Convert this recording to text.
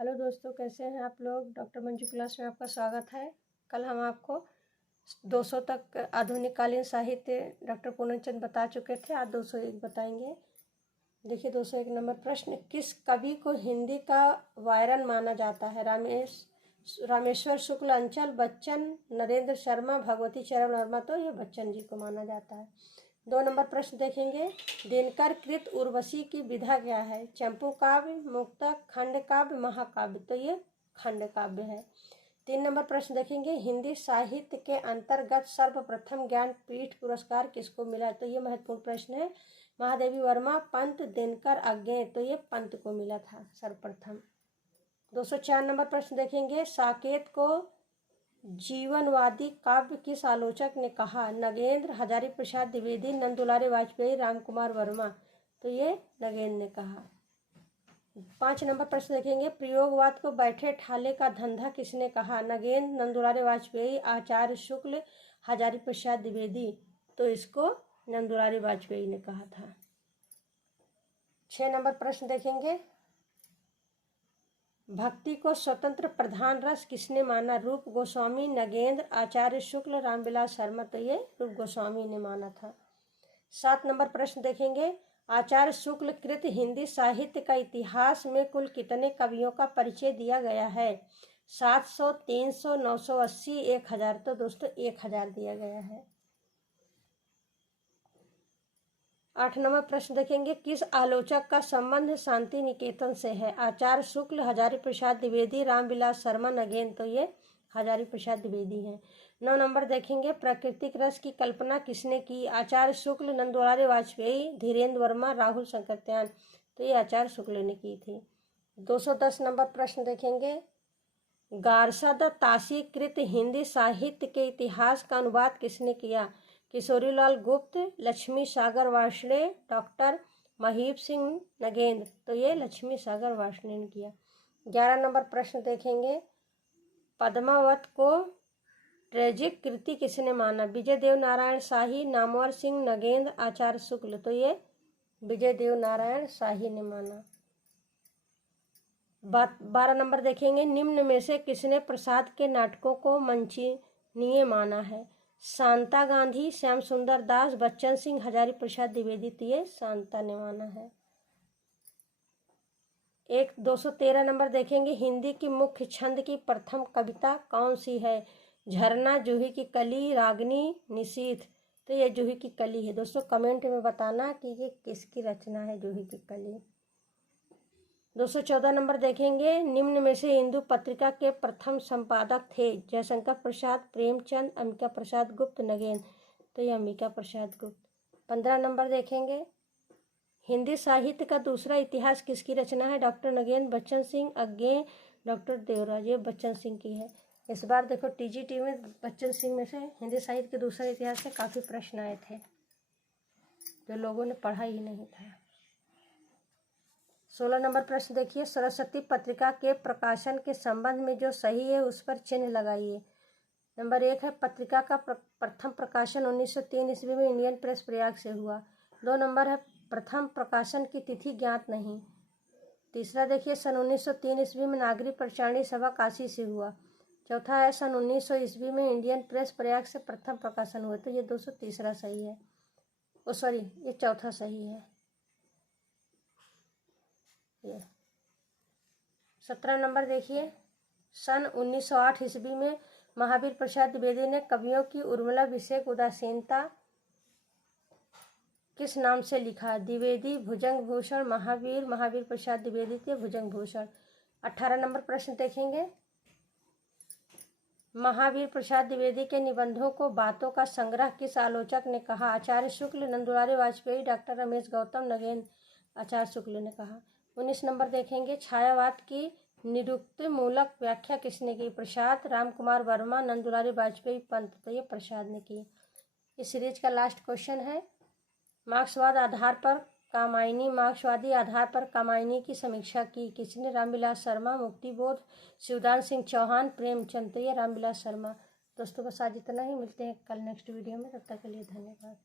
Hello दोस्तों, कैसे हैं आप लोग। डॉक्टर मंजू क्लास में आपका स्वागत है। कल हम आपको 200 तक आधुनिक कालीन साहित्य डॉक्टर पूर्णचंद बता चुके थे। आज 201 बताएंगे। देखिए 201 नंबर प्रश्न, किस कवि को हिंदी का वायरन माना जाता है। रामेश्वर शुक्ल, अंचल बच्चन, नरेंद्र शर्मा, भगवती चरण वर्मा। तो ये बच्चन जी को माना जाता है। 2 नंबर प्रश्न देखेंगे, दिनकर कृत उर्वशी की विधा क्या है। चंपू काव्य, मुक्तक, खंड काव्य, महाकाव्य। तो ये खंड काव्य है। 3 नंबर प्रश्न देखेंगे, हिंदी साहित्य के अंतर्गत सर्वप्रथम ज्ञानपीठ पुरस्कार किसको मिला। तो ये महत्वपूर्ण प्रश्न है। महादेवी वर्मा, पंत, दिनकर, अज्ञे। तो ये पंत को मिला था सर्वप्रथम। 204 नंबर प्रश्न देखेंगे, साकेत को जीवनवादी काव्य किस आलोचक ने कहा। नगेंद्र, हजारी प्रसाद द्विवेदी, नंदुलारे वाजपेयी, रामकुमार वर्मा। तो ये नगेंद्र ने कहा। 5 नंबर प्रश्न देखेंगे, प्रयोगवाद को बैठे ठाले का धंधा किसने कहा। नगेंद्र, नंदुलारे वाजपेयी, आचार्य शुक्ल, हजारी प्रसाद द्विवेदी। तो इसको नंदुलारे वाजपेयी ने कहा था। 6 नंबर प्रश्न देखेंगे, भक्ति को स्वतंत्र प्रधान रस किसने माना। रूप गोस्वामी, नगेंद्र, आचार्य शुक्ल, रामविलास शर्मा। तो ये रूप गोस्वामी ने माना था। 7 नंबर प्रश्न देखेंगे, आचार्य शुक्ल कृत हिंदी साहित्य का इतिहास में कुल कितने कवियों का परिचय दिया गया है। 700, 300, 980, 1000। तो दोस्तों 1000 दिया गया है। 8 नंबर प्रश्न देखेंगे, किस आलोचक का संबंध शांति निकेतन से है। आचार्य शुक्ल, हजारी प्रसाद द्विवेदी, रामविलास शर्मा, नगेंद्र। तो ये हजारी प्रसाद द्विवेदी हैं। 9 नंबर देखेंगे, प्राकृतिक रस की कल्पना किसने की। आचार्य शुक्ल, नंदुलारे वाजपेयी, धीरेन्द्र वर्मा, राहुल शंकरत्यान। तो ये आचार्य शुक्ल ने की थी। 210 नंबर प्रश्न देखेंगे, गारसद ताशी कृत हिंदी साहित्य के इतिहास का अनुवाद किसने किया। किशोरीलाल गुप्त, लक्ष्मी सागर वार्ष्णेय, डॉक्टर महीप सिंह, नगेंद्र। तो ये लक्ष्मी सागर वार्ष्णेय ने किया। 11 नंबर प्रश्न देखेंगे, पद्मावत को ट्रेजिक कृति किसने माना। विजय देव नारायण शाही, नामवर सिंह, नगेंद्र, आचार्य शुक्ल। तो ये विजय देव नारायण शाही ने माना। 12 नंबर देखेंगे, निम्न में से किसने प्रसाद के नाटकों को मंचनीय माना है। शांता गांधी, श्याम सुंदर दास, बच्चन सिंह, हजारी प्रसाद द्विवेदी। तो ये शांता ने माना है। 213 नंबर देखेंगे, हिंदी की मुख्य छंद की प्रथम कविता कौन सी है। झरना, जूही की कली, रागनी, निशीथ। तो ये जूही की कली है। दोस्तों कमेंट में बताना कि ये किसकी रचना है जूही की कली। 214 नंबर देखेंगे, निम्न में से हिंदू पत्रिका के प्रथम संपादक थे। जयशंकर प्रसाद, प्रेमचंद, अंबिका प्रसाद गुप्त, नगेंद्र। तो ये अंबिका प्रसाद गुप्त। 15 नंबर देखेंगे, हिंदी साहित्य का दूसरा इतिहास किसकी रचना है। Doctor Nagendra, Bachchan Singh, Agyeya, doctor Devraj. ये बच्चन सिंह की है। इस बार देखो टीजीटी में बच्चन सिंह में से हिंदी साहित्य के दूसरे इतिहास से काफ़ी प्रश्न आए थे जो लोगों ने पढ़ा ही नहीं था। 16 नंबर प्रश्न देखिए, सरस्वती पत्रिका के प्रकाशन के संबंध में जो सही है उस पर चिन्ह लगाइए। नंबर 1 है, पत्रिका का प्रथम प्रकाशन 1903 ईस्वी में इंडियन प्रेस प्रयाग से हुआ। 2 नंबर है, प्रथम प्रकाशन की तिथि ज्ञात नहीं। तीसरा देखिए, सन 1903 ईस्वी में नागरिक प्रचारणी सभा काशी से हुआ। चौथा है, सन 1900 ईस्वी में इंडियन प्रेस प्रयाग से प्रथम प्रकाशन हुआ। तो ये 203 सही है। ये चौथा सही है। ये 17 नंबर देखिए, सन 1908 ईस्वी में महावीर प्रसाद द्विवेदी ने कवियों की उर्मिला विषयक उदासीनता किस नाम से लिखा। द्विवेदी, भुजंग भूषण, महावीर प्रसाद द्विवेदी थे भुजंग भूषण। 18 नंबर प्रश्न देखेंगे, महावीर प्रसाद द्विवेदी के निबंधों को बातों का संग्रह किस आलोचक ने कहा। आचार्य शुक्ल, नंदुलारे वाजपेयी, डॉक्टर रमेश गौतम, नगेंद्र। आचार्य शुक्ल ने कहा। 19 नंबर देखेंगे, छायावाद की निरुक्ति मूलक व्याख्या किसने की। प्रसाद, रामकुमार वर्मा, नंदुलारे वाजपेयी, पंत। तो ये प्रसाद ने की। इस सीरीज का लास्ट क्वेश्चन है, मार्क्सवादी आधार पर कामायनी की समीक्षा की किसने। रामविलास शर्मा, मुक्तिबोध, शिवदान सिंह चौहान, प्रेमचंद। तो ये रामविलास शर्मा। दोस्तों बस आज इतना ही, मिलते हैं कल नेक्स्ट वीडियो में। तब तक के लिए धन्यवाद।